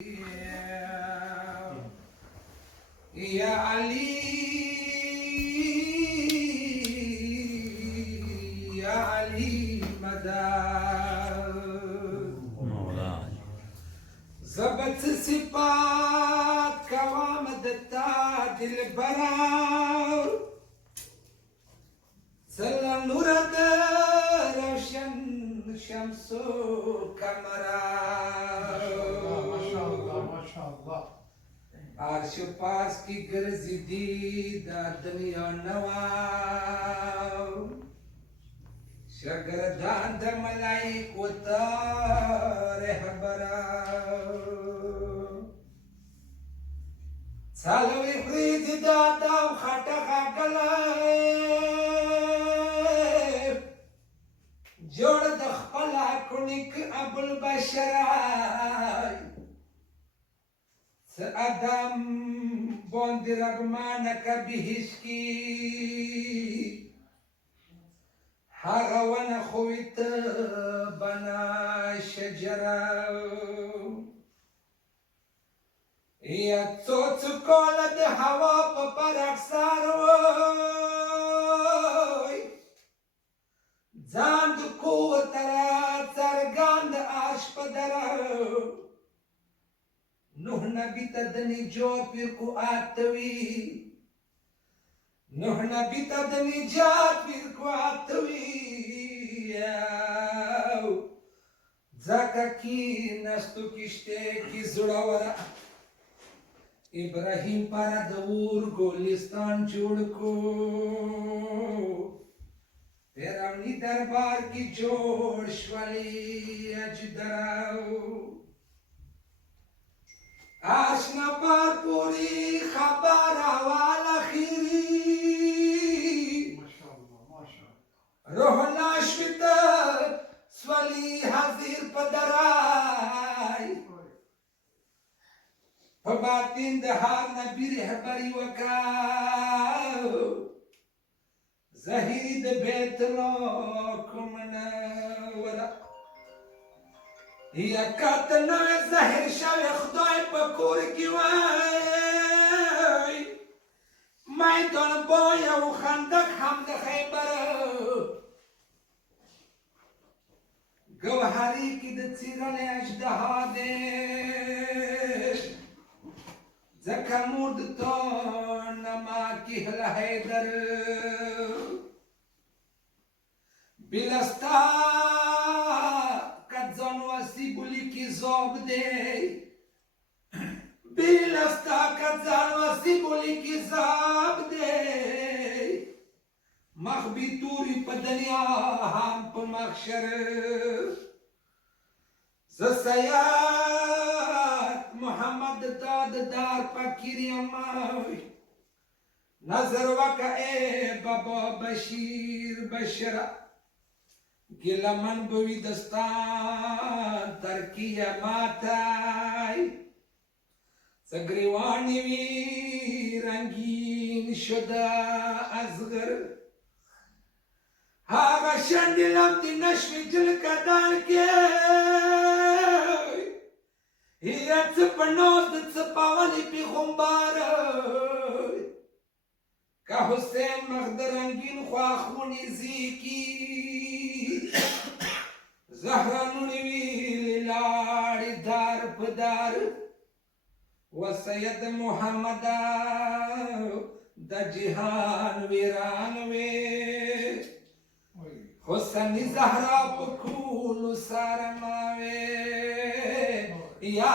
या अली या अली मदद ज़बत सिफात कवामदता दिल बरार सल्ला नूरद रोशन शम्सो कमरा माशाअल्लाह आर्श पास की गर्जिदी दा दुनिया नवाब शगरदान द मलाइक रहबरा सालवी फ्रीज दादा खाटा खाकलाए जोड़ द खला कुनिक अबुल बशराय Adam bondi ragmanaka bihishki harawana خويت بنا شجرة يا تصوت كولد هوا بپرخساروي زاند قوترا ترگاند آش پدرو نوح نبی تا دنی جوت پیر کو آتوی نوح نبی تا دنی جات پیر کو آتوی زکا کی نستو کشتے کی زڑاورا ابراہیم پارا دور گولستان جوڑ کو پیرامنی دربار کی جوڑ شوالی اجدراو آشنا پر پوری خبر اول اخیری روح ناشویت سولی حضیر پدرائی پباتین دهار نبی رهبری وکاو زهید بیت لکم نورا یا کاتنا زهر شوی خدای پکور کی وای میدان بایا و خندق حمد خیبر گوهری کی د څیرن اجدها ده زکه مورد تو نما کی هل حیدر بلستا زانواسی بولی کی زاب ده بیلستا کت زانواسی بولی کی زاب ده مخبی توری پا دنیا هم پا مخشر زسیاد محمد داد دار پا کیری اماوی نظر وکا اے بابا بشیر بشرا گلا من بوی دستان ترکیه ماتای سگریوانی وی رنگین شده ازغر هاگا شندلم دی نشوی جل کدان که هیره چپنوز دی چپاوانی پی خمبارای که حسین مخد رنگین خواخونی زیکی زهرانونی ویلی لاری دار پدار و سید محمد دا جهان ویران وی حسنی زهرا پکول سارماوی یا